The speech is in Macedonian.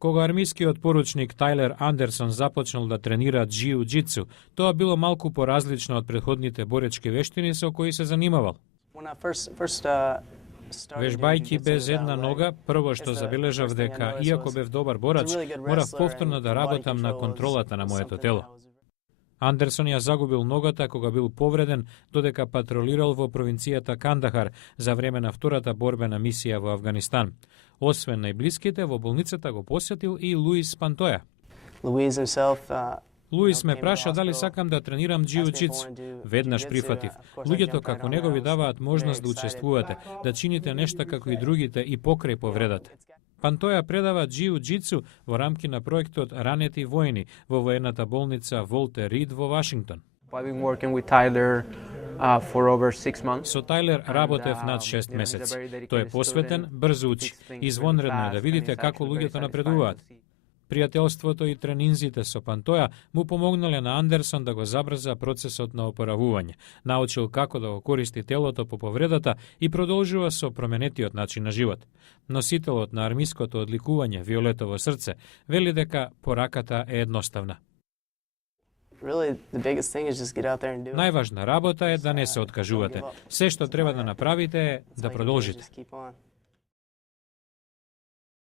Кога армискиот поручник Тајлер Андерсон започнал да тренира џиу-џицу, тоа било малку поразлично од претходните боречки вештини со кои се занимавал. Вежбајќи без една нога, прво што забележав дека, иако бев добар борач, морав повторно да работам на контролата на моето тело. Андерсон ја загубил ногата кога бил повреден додека патролирал во провинцијата Кандахар за време на втората борбена мисија во Авганистан. Освен најблиските, во болницата го посетил и Луис Пантоја. Луис ме праша дали сакам да тренирам џиу-џицу. Веднаш прифатив. Луѓето како него ви даваат можност да учествувате, да чините нешта како и другите и покрај повредата. Пантоја предава џиу-џицу во рамки на проектот Ранети војни во воената болница Волтер Рид во Вашингтон. Со Тајлер работев над 6 месеци. Тој е посветен, брзо учи. Извонредно е да видите како луѓето напредуваат. Пријателството и тренинзите со Пантоја му помогнале на Андерсон да го забрза процесот на опоравување. Научил како да го користи телото по повредата и продолжува со променетиот начин на живот. Носителот на армиското одликување Виолетово срце вели дека пораката е едноставна. Најважна работа е да не се откажувате. Се што треба да направите е да продолжите.